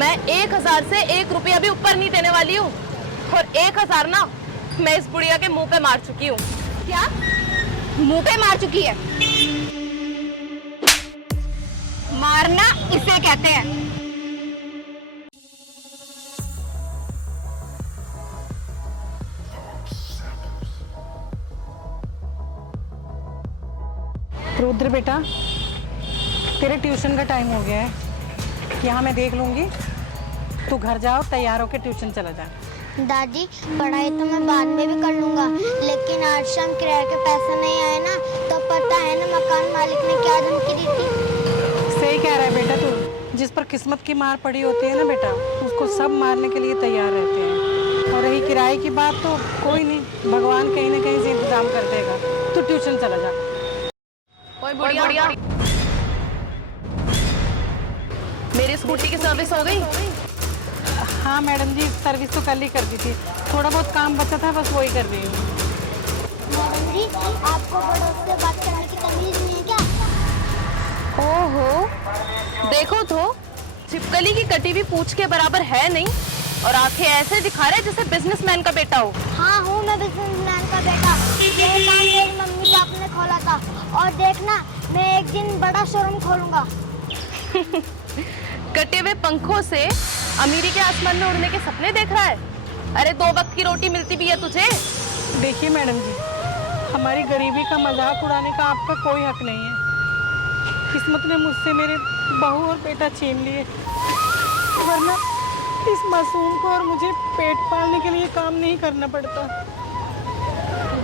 मैं 1000 से 1 रुपया भी ऊपर नहीं देने वाली हूँ। और 1000 ना मैं इस बुढ़िया के मुंह पे मार चुकी हूँ। क्या मुंह पे मार चुकी है? मारना इसे कहते हैं। रुद्र बेटा, तेरे ट्यूशन का टाइम हो गया है। यहाँ मैं देख लूंगी, तू घर जाओ, तैयार होके ट्यूशन चला जा। दादी, पढ़ाई तो मैं बाद में भी कर लूंगा, लेकिन आज शाम किराए के पैसे नहीं आए ना, तो पता है ना मकान मालिक ने क्या धमकी दी थी। सही कह रहा है बेटा तू। जिस पर किस्मत की मार पड़ी होती है ना बेटा, उसको सब मारने के लिए तैयार रहते हैं। और रही किराए की बात, तो कोई नहीं, भगवान कहीं ना कहीं से इंतजाम कर देगा। तू ट्यूशन चला जा। ओए बुढ़िया, मेरी स्कूटी की सर्विस हो गई? हाँ मैडम जी, सर्विस तो कल ही कर दी थी। थोड़ा बहुत काम बचा था, बस वही कर रही हूँ। मैडम जी, आपको बड़ों से बात करने की तमीज नहीं है क्या? ओहो, देखो तो छिपकली की कटी हुई पूंछ के बराबर है नहीं, और आंखें ऐसे दिखा रहे जैसे बिजनेसमैन का बेटा हो। हाँ हूँ मैं बिजनेसमैन का बेटा। ये काम मेरी मम्मी पापा ने खोला था, और देखना मैं एक दिन बड़ा शोरूम खोलूंगा। कटे हुए पंखों से अमीरी के आसमान में उड़ने के सपने देख रहा है? अरे 2 वक्त की रोटी मिलती भी है तुझे। देखिए मैडम जी, हमारी गरीबी का मजाक उड़ाने का आपका कोई हक नहीं है। किस्मत ने मुझसे मेरे बहू और बेटा छीन लिए, वरना इस मासूम को और मुझे पेट पालने के लिए काम नहीं करना पड़ता।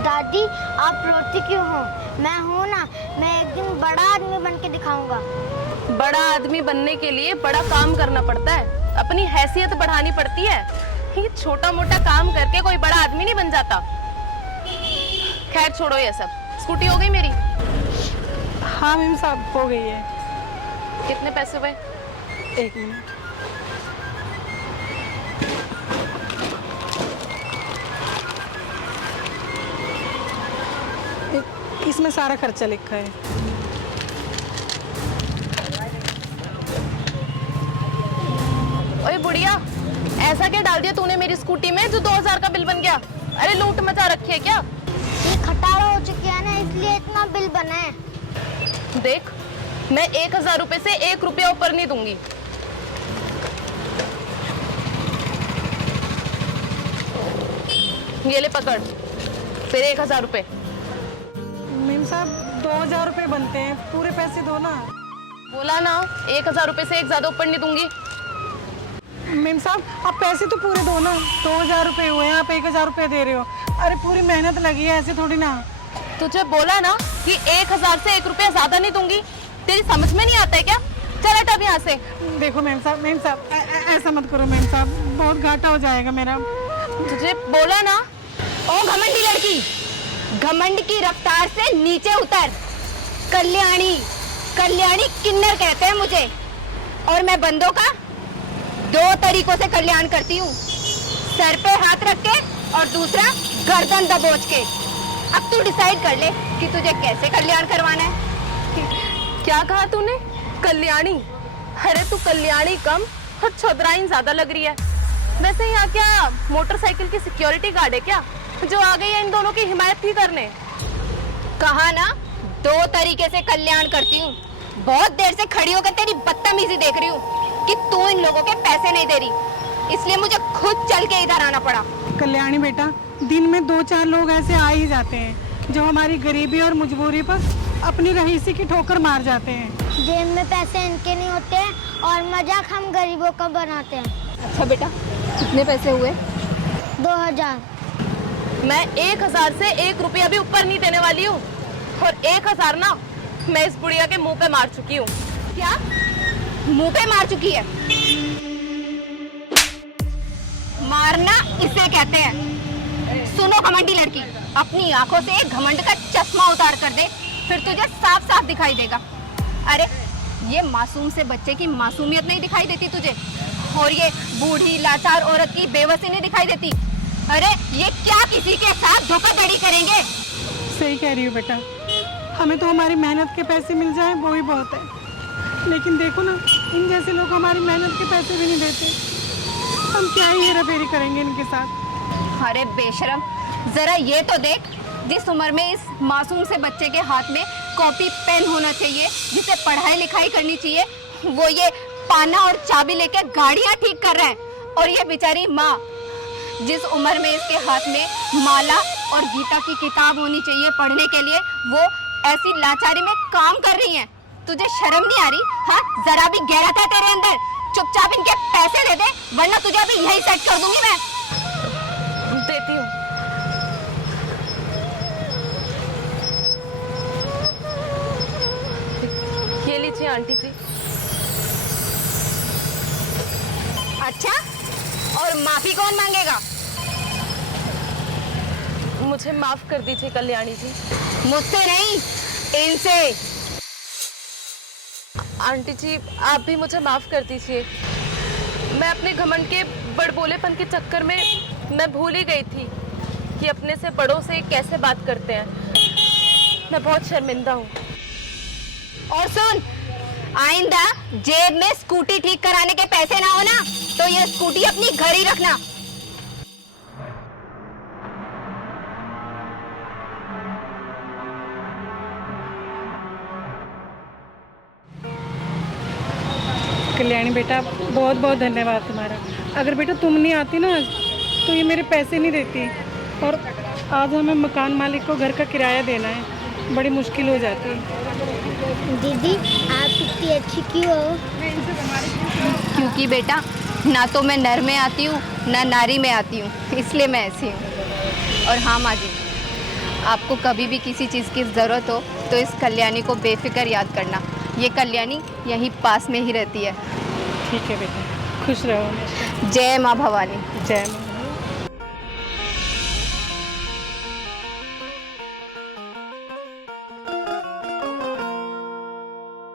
दादी, आप रोती क्यों हो? मैं हूँ ना, मैं एक दिन बड़ा आदमी बन के दिखाऊंगा। बड़ा आदमी बनने के लिए बड़ा काम करना पड़ता है, अपनी हैसियत बढ़ानी पड़ती है। ये छोटा मोटा काम करके कोई बड़ा आदमी नहीं बन जाता। खैर छोड़ो ये सब। स्कूटी हो गई मेरी? हाँ मैम साहब, हो गई है। कितने पैसे हुए? 1 मिनट। इसमें सारा खर्चा लिखा है। ओए बुढ़िया, ऐसा क्या डाल दिया तूने मेरी स्कूटी में जो 2000 का बिल बन गया? अरे लूट मचा रखी है क्या? ये खटारा हो चुकी है ना, इसलिए इतना बिल बना है। देख, मैं 1000 रुपए से 1 रुपया ऊपर नहीं दूंगी। ये ले पकड़, फिर 1000 रुपए। मैम साहब, 2000 रुपये बनते हैं, पूरे पैसे दो ना। बोला ना, 1000 रुपए से एक ज्यादा ऊपर नहीं दूंगी। मैम साहब, आप पैसे तो पूरे दो ना। 2000 रुपये हुए हैं, आप 1000 रुपये दे रहे हो। अरे पूरी मेहनत लगी है, ऐसे थोड़ी ना। तुझे बोला ना कि 1000 से 1 रुपया ज्यादा नहीं दूंगी। तेरी समझ में नहीं आता है क्या? चल हट अब यहाँ से। देखो मैम साहब, ऐसा मत करो मैम साहब, बहुत घाटा हो जाएगा मेरा। तुझे बोला ना। ओ घमंडी लड़की, घमंड की रफ्तार से नीचे उतर। कल्याणी किन्नर कहते हैं मुझे, और मैं बंदों का 2 तरीकों से कल्याण करती हूँ, सर पे हाथ रख के और दूसरा गर्दन दबोच के। अब तू डिसाइड कर ले कि तुझे कैसे कल्याण करवाना है। क्या कहा तूने? कल्याणी? अरे तू कल्याणी कम और छदराइन ज्यादा लग रही है। वैसे यहाँ क्या मोटरसाइकिल की सिक्योरिटी गार्ड है क्या, जो आ गई है इन दोनों की हिमायत ही करने? कहा ना, 2 तरीके से कल्याण करती हूँ। बहुत देर से खड़ी होकर तेरी बदतमीजी देख रही हूँ कि तू इन लोगों के पैसे नहीं दे रही, इसलिए मुझे खुद चल के इधर आना पड़ा। कल्याणी बेटा, दिन में 2-4 लोग ऐसे आ ही जाते हैं जो हमारी गरीबी और मजबूरी पर अपनी रईसी की ठोकर मार जाते हैं। जेब में पैसे इनके नहीं होते हैं, और मजाक हम गरीबों का बनाते हैं। अच्छा बेटा, कितने पैसे हुए? 2000। मैं 1000 से 1 रुपया भी ऊपर नहीं देने वाली हूँ। और 1000 ना मैं इस बुढ़िया के मुंह पे मार चुकी हूँ। क्या मुंह पे मार चुकी है? मारना इसे कहते हैं। सुनो घमंडी लड़की, अपनी आंखों से एक घमंड का चश्मा उतार कर दे, फिर तुझे साफ साफ दिखाई देगा। अरे ये मासूम से बच्चे की मासूमियत नहीं दिखाई देती तुझे, और ये बूढ़ी लाचार औरत की बेबसी नहीं दिखाई देती। अरे ये क्या किसी के साथ धोखाधड़ी करेंगे? सही कह रही हो बेटा, हमें तो हमारी मेहनत के पैसे मिल जाए वो ही बहुत है। लेकिन देखो ना, इन जैसे लोग हमारी मेहनत के पैसे भी नहीं देते। हम क्या ही हेरा फेरी करेंगे इनके साथ। अरे बेशरम, जरा ये तो देख, जिस उम्र में इस मासूम से बच्चे के हाथ में कॉपी पेन होना चाहिए, जिसे पढ़ाई लिखाई करनी चाहिए, वो ये पाना और चाबी लेके गाड़ियां ठीक कर रहा है। और ये बेचारी माँ, जिस उम्र में इसके हाथ में माला और गीता की किताब होनी चाहिए पढ़ने के लिए, वो ऐसी लाचारी में काम कर रही है। तुझे शर्म नहीं आ रही? हाँ, जरा भी गैरत है तेरे अंदर? चुपचाप इनके पैसे दे दे, वरना तुझे अभी यही सेट कर दूंगी मैं। देती हूँ। ये लीजिए आंटी जी। अच्छा, और माफी कौन मांगेगा? मुझे माफ कर दीजिए कल्याणी जी। मुझसे नहीं, इनसे। आंटी जी, आप भी मुझे माफ कर दीजिए। मैं अपने घमंड के बड़बोलेपन के चक्कर में मैं भूल ही गई थी कि अपने से बड़ों से कैसे बात करते हैं। मैं बहुत शर्मिंदा हूँ। और सुन, आइंदा जेब में स्कूटी ठीक कराने के पैसे ना हो ना, तो ये स्कूटी अपनी घर ही रखना। कल्याणी बेटा, बहुत बहुत धन्यवाद तुम्हारा। अगर बेटा तुम नहीं आती ना आज, तो ये मेरे पैसे नहीं देती। और आज हमें मकान मालिक को घर का किराया देना है, बड़ी मुश्किल हो जाती है। दीदी आप इतनी अच्छी क्यों हो? क्योंकि बेटा, ना तो मैं नर में आती हूँ, ना नारी में आती हूँ, इसलिए मैं ऐसी हूँ। और हाँ माँ जी, आपको कभी भी किसी चीज़ की ज़रूरत हो तो इस कल्याणी को बेफिक्र याद करना। ये कल्याणी यहीं पास में ही रहती है। ठीक है बेटा, खुश रहो। जय माँ भवानी। जय माँ।